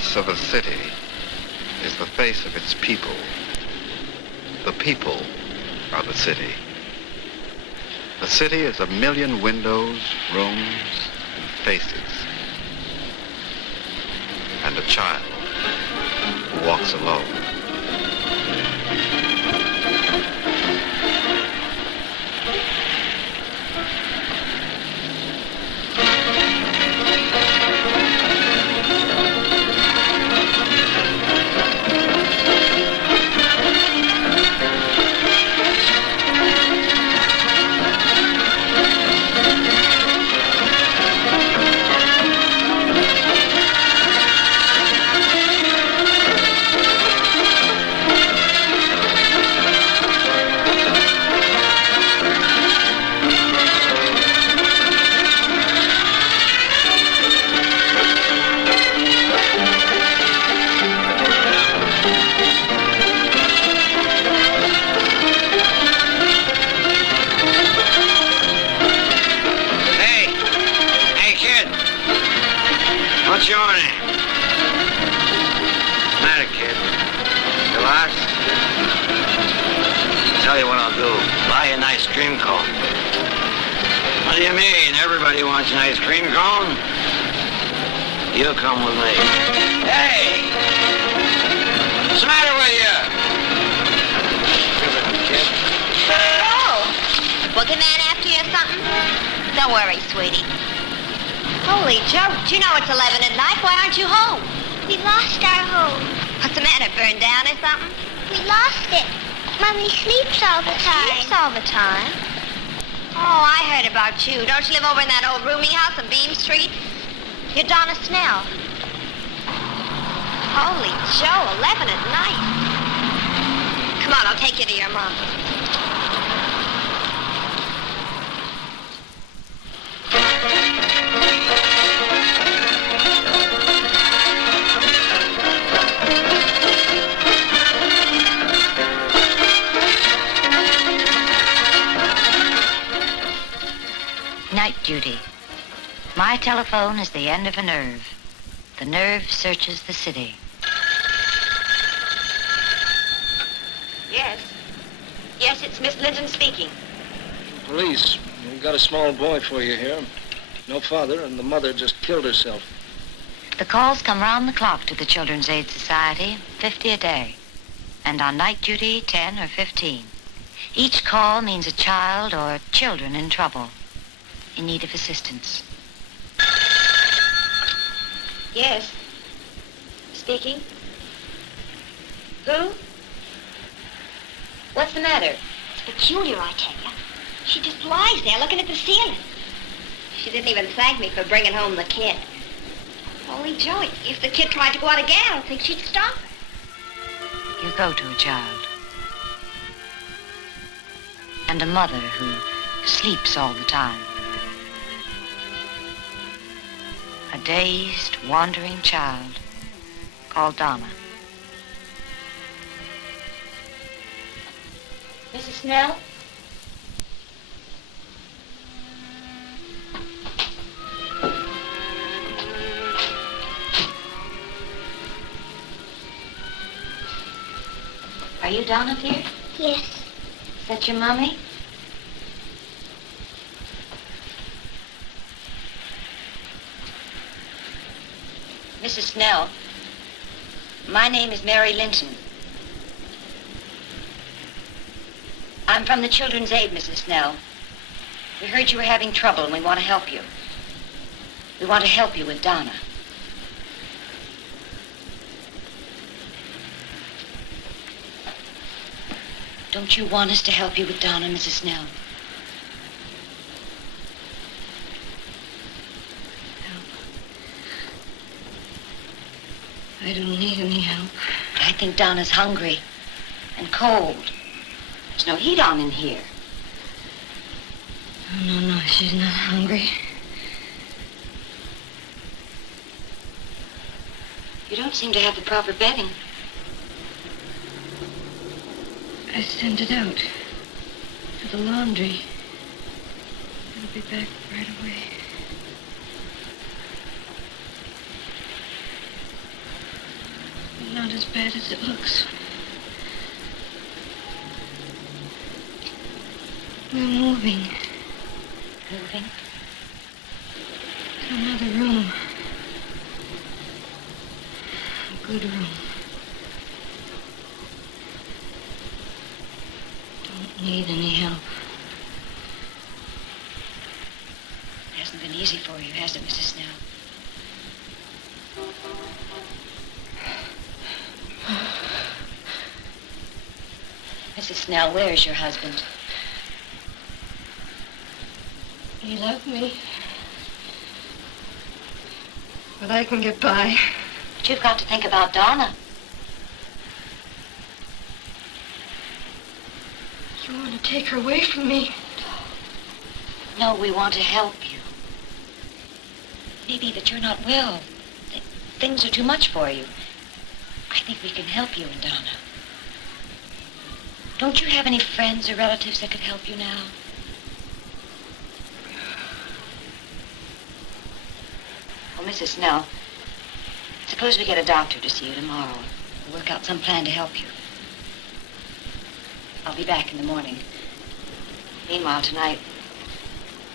face of a city is the face of its people. The people are the city. The city is a million windows, rooms, and faces. And a child who walks alone. What's your name? Matter, kid. You lost? Tell you what I'll do. Buy you an ice cream cone. What do you mean? Everybody wants an ice cream cone? You come with me. Hey! What's the matter with you? Kid. Oh! Boogeyman after you or something? Don't worry, sweetie. Holy Joe, do you know it's 11 at night? Why aren't you home? We lost our home. What's the matter, burned down or something? We lost it. Mommy sleeps all the time. Sleeps all the time? Oh, I heard about you. Don't you live over in that old rooming house on Beam Street? You're Donna Snell. Holy Joe, 11 at night. Come on, I'll take you to your mom. Night duty. My telephone is the end of a nerve. The nerve searches the city. Yes. Yes, it's Miss Linton speaking. Police. We've got a small boy for you here. No father, and the mother just killed herself. The calls come round the clock to the Children's Aid Society, 50 a day. And on night duty, 10 or 15. Each call means a child or children in trouble, in need of assistance. Yes. Speaking. Who? What's the matter? It's peculiar, I tell you. She just lies there looking at the ceiling. She didn't even thank me for bringing home the kid. Holy Joey, if the kid tried to go out again, I don't think she'd stop her. You go to a child. And a mother who sleeps all the time. A dazed, wandering child called Donna. Mrs. Snell? Are you Donna, dear? Yes. Is that your mommy? Mrs. Snell, my name is Mary Linton. I'm from the Children's Aid, Mrs. Snell. We heard you were having trouble and we want to help you. We want to help you with Donna. Don't you want us to help you with Donna, Mrs. Snell? I don't need any help. But I think Donna's hungry and cold. There's no heat on in here. Oh, no, she's not hungry. You don't seem to have the proper bedding. I sent it out to the laundry. It'll be back right away. bad as it looks. We're moving. Moving? To another room. A good room. Don't need any help. It hasn't been easy for you, has it, Mrs. Snell? Mrs. Snell, where is your husband? He left me. But I can get by. But you've got to think about Donna. You want to take her away from me? No, we want to help you. Maybe that you're not well. Things are too much for you. I think we can help you and Donna. Don't you have any friends or relatives that could help you now? Well, Mrs. Snell, suppose we get a doctor to see you tomorrow. We'll work out some plan to help you. I'll be back in the morning. Meanwhile, tonight,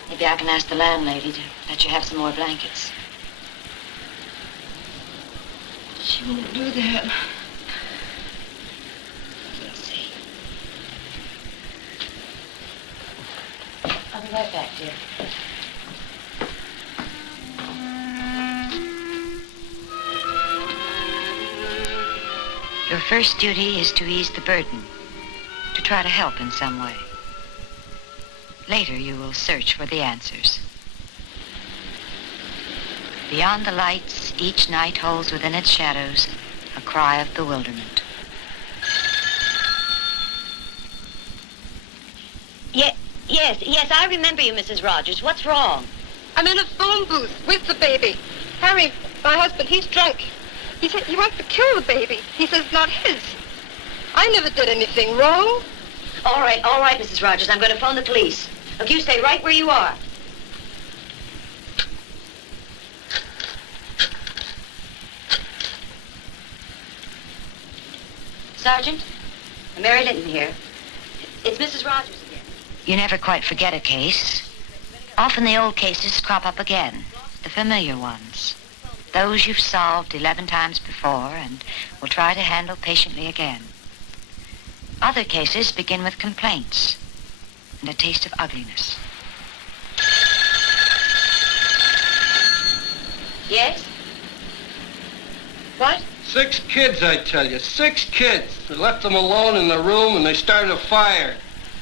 maybe I can ask the landlady to let you have some more blankets. She won't do that. We'll see. I'll be right back, dear. Your first duty is to ease the burden, to try to help in some way. Later, you will search for the answers. Beyond the lights, each night holds within its shadows a cry of bewilderment. Yes, I remember you, Mrs. Rogers. What's wrong? I'm in a phone booth with the baby. Harry, my husband, he's drunk. He said he wants to kill the baby. He says it's not his. I never did anything wrong. All right, Mrs. Rogers. I'm going to phone the police. Look, you stay right where you are. Sergeant, Mary Linton here. It's Mrs. Rogers again. You never quite forget a case. Often the old cases crop up again, the familiar ones. Those you've solved 11 times before and will try to handle patiently again. Other cases begin with complaints and a taste of ugliness. Yes? What? 6 kids, I tell you. 6 kids. They left them alone in the room and they started a fire.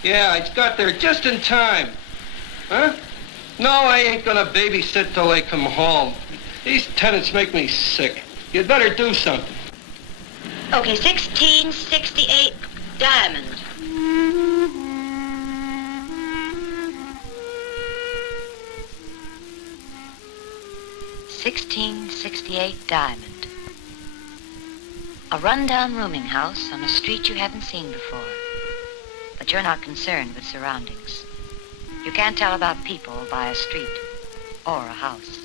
Yeah, I got there just in time. Huh? No, I ain't gonna babysit till they come home. These tenants make me sick. You'd better do something. Okay, 1668 Diamond. $1668 Diamond. A rundown rooming house on a street you haven't seen before. But you're not concerned with surroundings. You can't tell about people by a street or a house.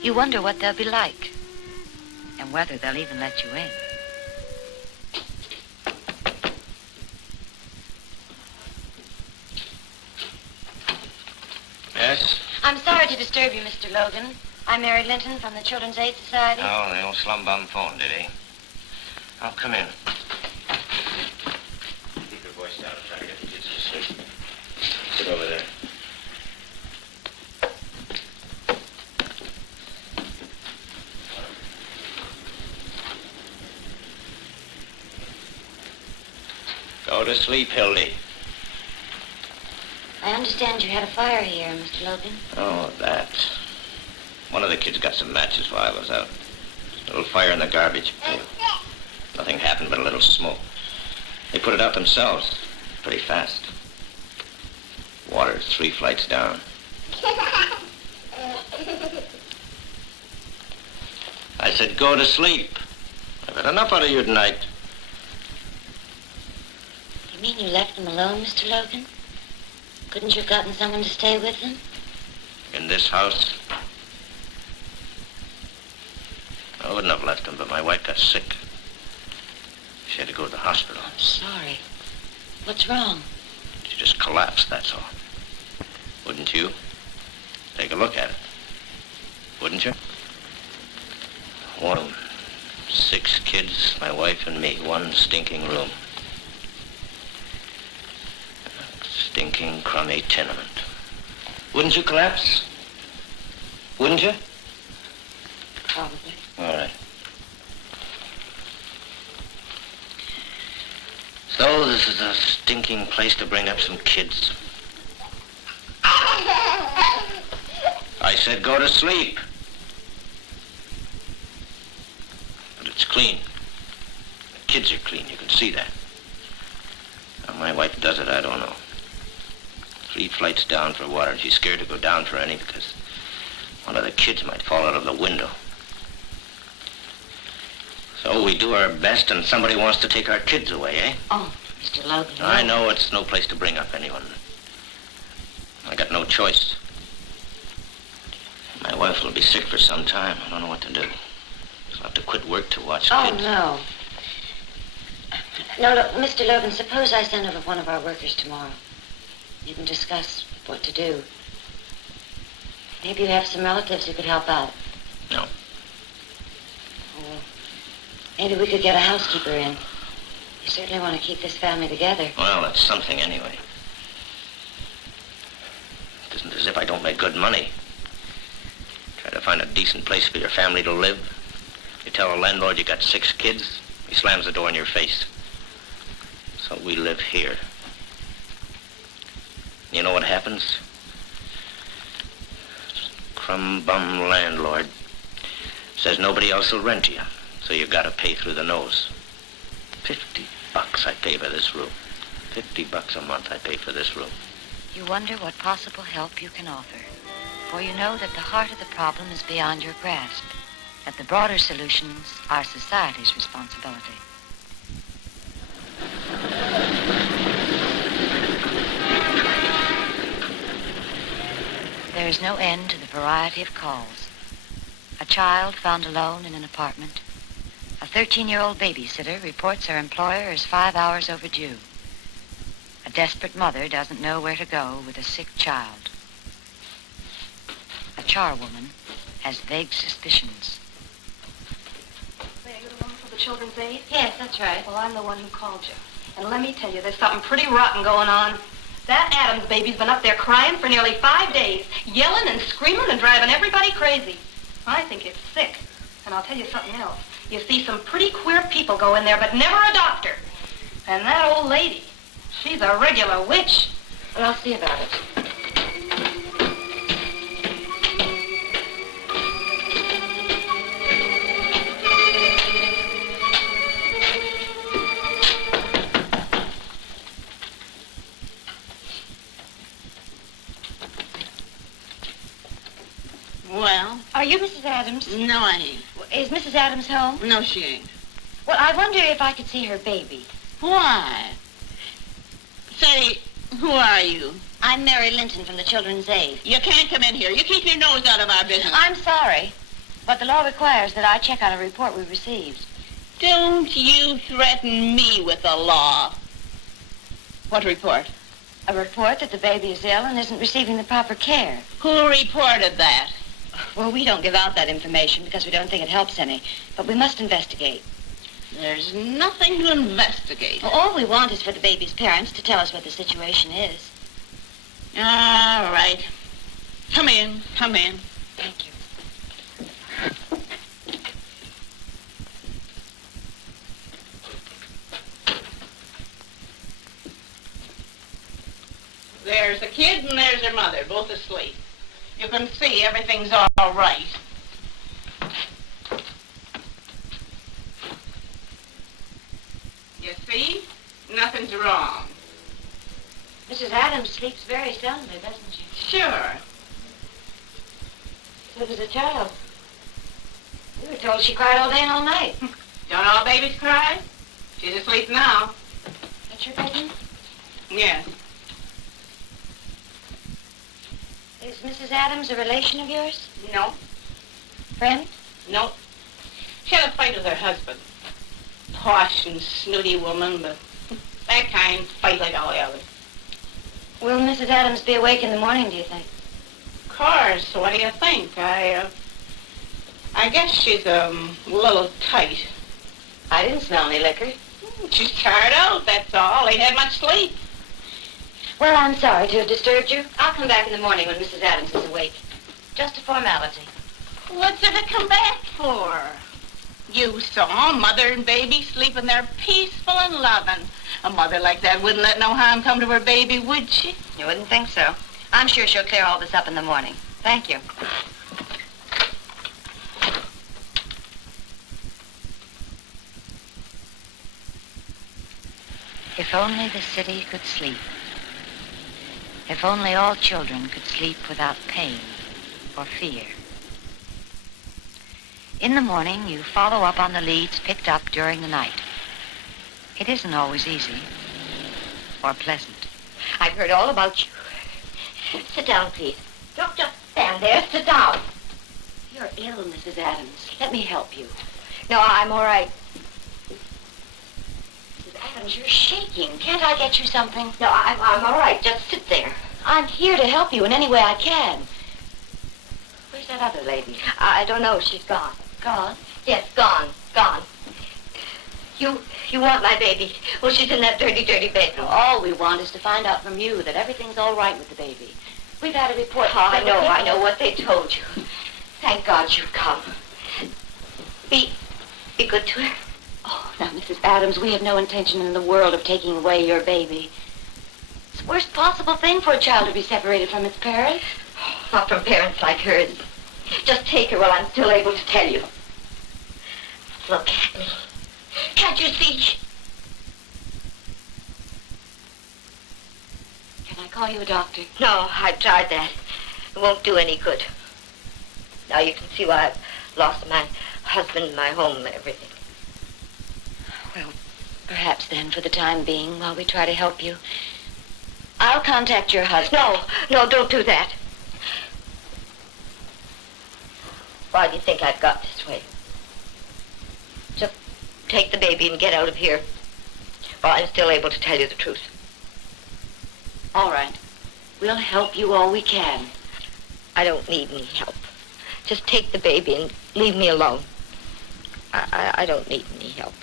You wonder what they'll be like and whether they'll even let you in. Yes? I'm sorry to disturb you, Mr. Logan. I'm Mary Linton from the Children's Aid Society. Oh, the old slum bum phone, did he? Oh, come in. Keep your voice down and try to get the kids to sleep. Sit over there. Go to sleep, Hildy. I understand you had a fire here, Mr. Logan. Oh, that. One of the kids got some matches while I was out. A little fire in the garbage pail. Nothing happened but a little smoke. They put it out themselves, pretty fast. Water 3 flights down. I said, go to sleep. I've had enough out of you tonight. You mean you left them alone, Mr. Logan? Couldn't you have gotten someone to stay with them? In this house? wouldn't have left him, but my wife got sick. She had to go to the hospital. I'm sorry. What's wrong? She just collapsed, that's all. Wouldn't you? Take a look at it. Wouldn't you? One, 6 kids, my wife and me, one stinking room. A stinking, crummy tenement. Wouldn't you collapse? Wouldn't you? Probably. All right. So this is a stinking place to bring up some kids. I said go to sleep. But it's clean. The kids are clean, you can see that. How my wife does it, I don't know. 3 flights down for water, and she's scared to go down for any because one of the kids might fall out of the window. So we do our best, and somebody wants to take our kids away, eh? Oh, Mr. Logan. I know it's no place to bring up anyone. I got no choice. My wife will be sick for some time. I don't know what to do. So I'll have to quit work to watch kids. No. No, look, Mr. Logan, suppose I send over one of our workers tomorrow. You can discuss what to do. Maybe you have some relatives who could help out. No. Well, maybe we could get a housekeeper in. You certainly want to keep this family together. Well, that's something anyway. It isn't as if I don't make good money. Try to find a decent place for your family to live. You tell a landlord you got 6 kids, he slams the door in your face. So we live here. You know what happens? Crumb-bum landlord says nobody else will rent you, so you gotta pay through the nose. $50 I pay for this room. $50 a month I pay for this room. You wonder what possible help you can offer. For you know that the heart of the problem is beyond your grasp. That the broader solutions are society's responsibility. There is no end to the variety of calls. A child found alone in an apartment. A 13-year-old babysitter reports her employer is 5 hours overdue. A desperate mother doesn't know where to go with a sick child. A charwoman has vague suspicions. Are you the woman for the Children's Aid? Yes, that's right. Well, I'm the one who called you. And let me tell you, there's something pretty rotten going on. That Adams baby's been up there crying for nearly 5 days, yelling and screaming and driving everybody crazy. I think it's sick. And I'll tell you something else. You see some pretty queer people go in there, but never a doctor. And that old lady, she's a regular witch. Well, I'll see about it. Well? Are you Mrs. Adams? No, I ain't. Is Mrs. Adams home? No, she ain't. Well, I wonder if I could see her baby. Why? Say, who are you? I'm Mary Linton from the Children's Aid. You can't come in here. You keep your nose out of our business. I'm sorry, but the law requires that I check on a report we received. Don't you threaten me with the law. What report? A report that the baby is ill and isn't receiving the proper care. Who reported that? Well, we don't give out that information because we don't think it helps any, but we must investigate. There's nothing to investigate. Well, all we want is for the baby's parents to tell us what the situation is. All right. Come in. Come in. Thank you. There's a kid and there's her mother, both asleep. You can see everything's all right. You see? Nothing's wrong. Mrs. Adams sleeps very soundly, doesn't she? Sure. So does the child. We were told she cried all day and all night. Don't all babies cry? She's asleep now. That's your bedroom? Yes. Is Mrs. Adams a relation of yours? No. Friend? No. She had a fight with her husband. Posh and snooty woman, but that kind fight like all the others. Will Mrs. Adams be awake in the morning, do you think? Of course. What do you think? I guess she's a little tight. I didn't smell any liquor. She's tired out, that's all. Ain't had much sleep. Well, I'm sorry to have disturbed you. I'll come back in the morning when Mrs. Adams is awake. Just a formality. What's there to come back for? You saw mother and baby sleeping there peaceful and loving. A mother like that wouldn't let no harm come to her baby, would she? You wouldn't think so. I'm sure she'll clear all this up in the morning. Thank you. If only the city could sleep. If only all children could sleep without pain or fear. In the morning, you follow up on the leads picked up during the night. It isn't always easy or pleasant. I've heard all about you. Sit down, please. Don't just stand there. Sit down. You're ill, Mrs. Adams. Let me help you. No, I'm all right. Mrs. Adams, you're shaking. Can't I get you something? No, I'm all right. Just sit there. I'm here to help you in any way I can. Where's that other lady? I don't know. She's gone. Gone? Yes, gone. Gone. You want my baby? Well, she's in that dirty, dirty bedroom. All we want is to find out from you that everything's all right with the baby. We've had a report. Oh, I know what they told you. Thank God you've come. Be good to her. Oh, now, Mrs. Adams, we have no intention in the world of taking away your baby. It's the worst possible thing for a child to be separated from its parents. Not from parents like hers. Just take her while I'm still able to tell you. Look at me. Can't you see? Can I call you a doctor? No, I've tried that. It won't do any good. Now you can see why I've lost my husband, my home, everything. Well, perhaps then, for the time being, while we try to help you, I'll contact your husband. No, don't do that. Why do you think I've got this way? Just take the baby and get out of here while I'm still able to tell you the truth. All right. We'll help you all we can. I don't need any help. Just take the baby and leave me alone. I don't need any help.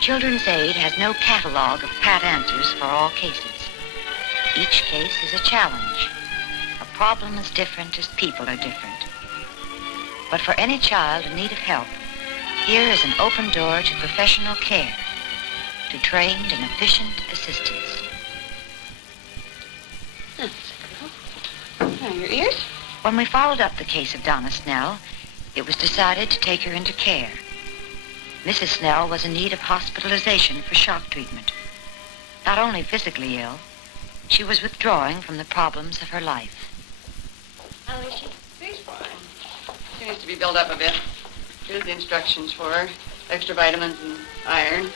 Children's Aid has no catalog of pat answers for all cases. Each case is a challenge. A problem as different as people are different. But for any child in need of help, here is an open door to professional care, to trained and efficient assistance. Oh, your ears? When we followed up the case of Donna Snell, it was decided to take her into care. Mrs. Snell was in need of hospitalization for shock treatment. Not only physically ill, she was withdrawing from the problems of her life. How is she? She's fine. She needs to be built up a bit. Here's the instructions for her. Extra vitamins and iron.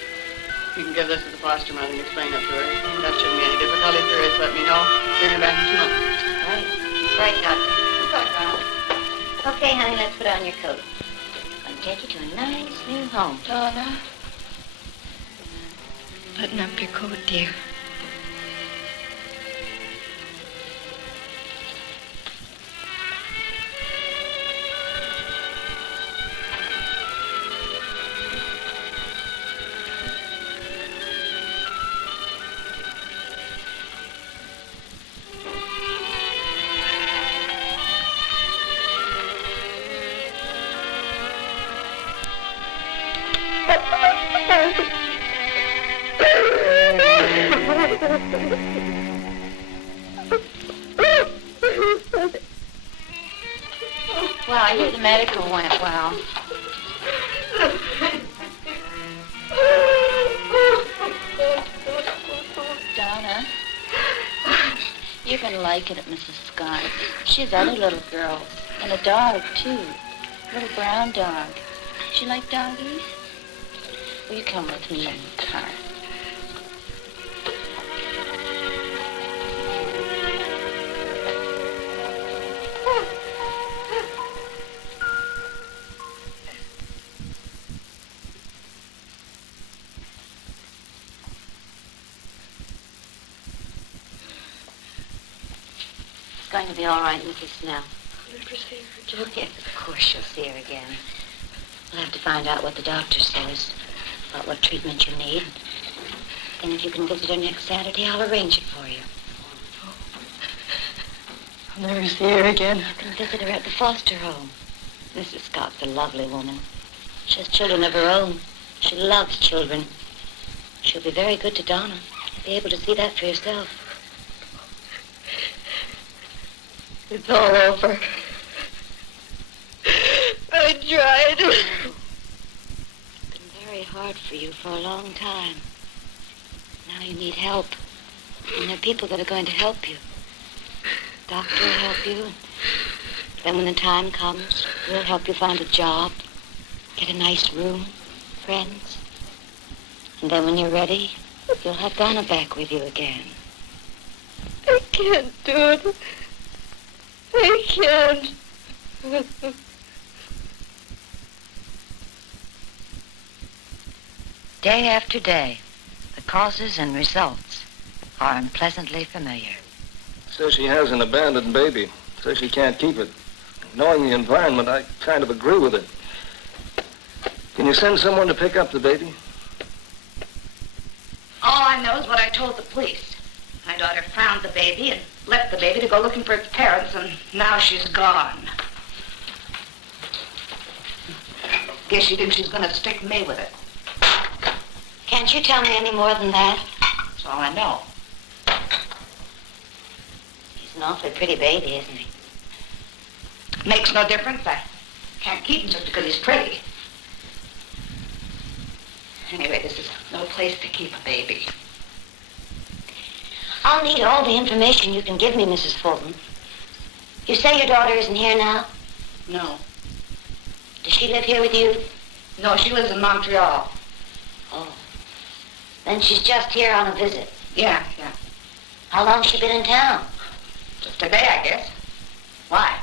You can give this to the foster mother and explain it to her. That shouldn't be any difficulty. If there is, let me know. Bring her back in 2 months. Right, Doctor. Good luck, Donna. Okay, honey, let's put on your coat. I'm take you to a nice new home. Donna. Button up your coat, dear. Well, I hear the medical went well. Donna, you're going to like it at Mrs. Scott's. She's other little girls. And a dog, too. Little brown dog. She like doggies? Will you come with me in the car? going to be all right, Mrs. Snell. I'll never see her again. Yes, of course you'll see her again. We'll have to find out what the doctor says about what treatment you need. And if you can visit her next Saturday, I'll arrange it for you. I'll never see her again. You can visit her at the foster home. Mrs. Scott's a lovely woman. She has children of her own. She loves children. She'll be very good to Donna. You'll be able to see that for yourself. It's all over. I tried. It's been very hard for you for a long time. Now you need help. And there are people that are going to help you. Doctor will help you. Then when the time comes, we'll help you find a job, get a nice room, friends. And then when you're ready, you'll have Donna back with you again. I can't do it. I can't. Day after day, the causes and results are unpleasantly familiar. Says she has an abandoned baby. Says she can't keep it. Knowing the environment, I kind of agree with it. Can you send someone to pick up the baby? All I know is what I told the police. My daughter found the baby and left the baby to go looking for its parents, and now she's gone. Guess she thinks she's going to stick me with it. Can't you tell me any more than that? That's all I know. He's an awfully pretty baby, isn't he? Makes no difference. I can't keep him just because he's pretty. Anyway, this is no place to keep a baby. I'll need all the information you can give me, Mrs. Fulton. You say your daughter isn't here now? No. Does she live here with you? No, she lives in Montreal. Oh. Then she's just here on a visit. Yeah. How long's she been in town? Just a day, I guess. Why?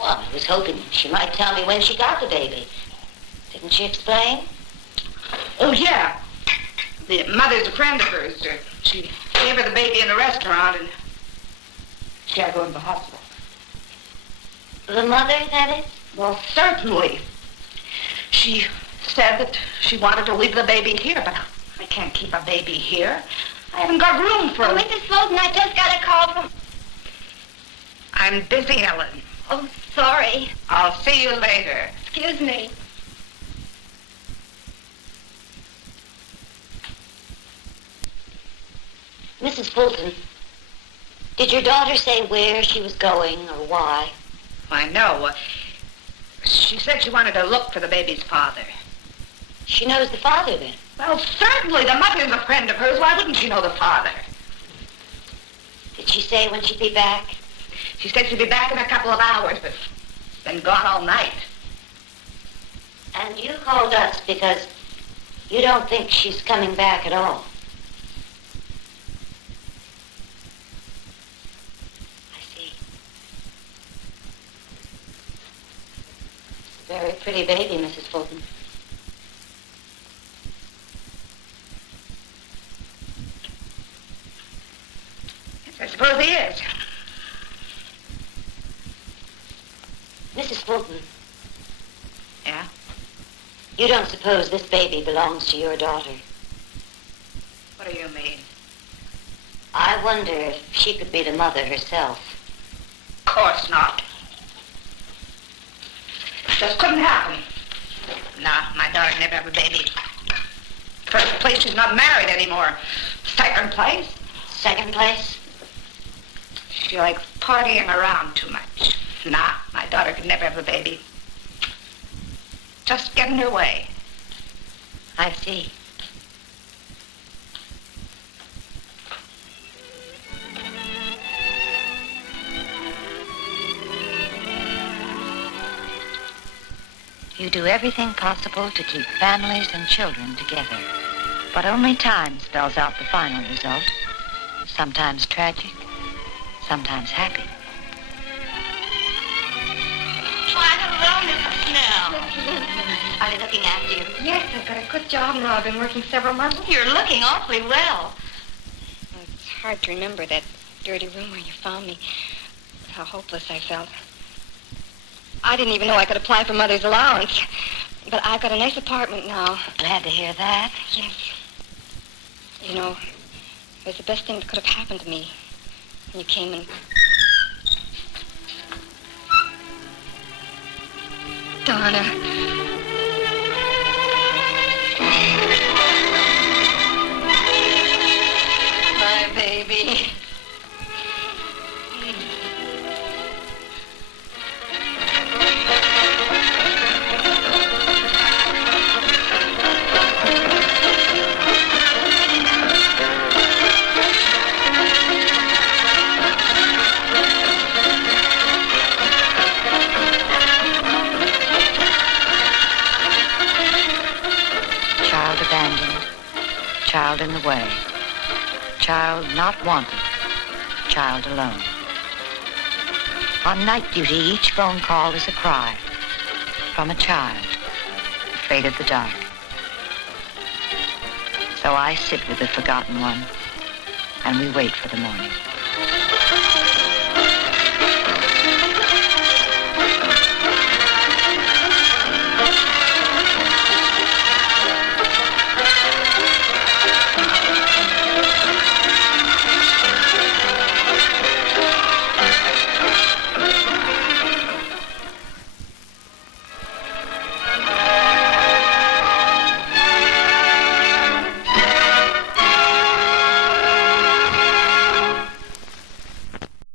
Well, I was hoping she might tell me when she got the baby. Didn't she explain? Oh, yeah. The mother's a friend of hers. She gave her the baby in a restaurant, and she had to go to the hospital. The mother, that is? Well, certainly. She said that she wanted to leave the baby here, but I can't keep a baby here. I haven't got room for Oh, it. Mrs. Fulton, I just got a call from... I'm busy, Ellen. Oh, sorry. I'll see you later. Excuse me. Mrs. Fulton, did your daughter say where she was going or why? I know. She said she wanted to look for the baby's father. She knows the father, then? Well, certainly. The mother's a friend of hers. Why wouldn't she know the father? Did she say when she'd be back? She said she'd be back in a couple of hours, but been gone all night. And you called us because you don't think she's coming back at all. I see. It's a very pretty baby, Mrs. Fulton. Yes, I suppose he is. Mrs. Fulton, Yeah? you don't suppose this baby belongs to your daughter? What do you mean? I wonder if she could be the mother herself. Of course not. Just couldn't happen. Nah, my daughter never have a baby. First place, she's not married anymore. Second place, Second place? she likes partying around too much. Nah, my daughter could never have a baby. Just get in her way. I see. You do everything possible to keep families and children together. But only time spells out the final result. Sometimes tragic, sometimes happy. Why, hello, Mrs. Snell. Are they looking after you? Yes, I've got a good job now. I've been working several months. You're looking awfully well. It's hard to remember that dirty room where you found me. how hopeless I felt. I didn't even know I could apply for Mother's allowance. But I've got a nice apartment now. Glad to hear that. Yes. You know, it was the best thing that could have happened to me when you came and... Donna. My baby. Child in the way. Child not wanted. Child alone. On night duty, each phone call is a cry from a child afraid of the dark. So I sit with the forgotten one, and we wait for the morning.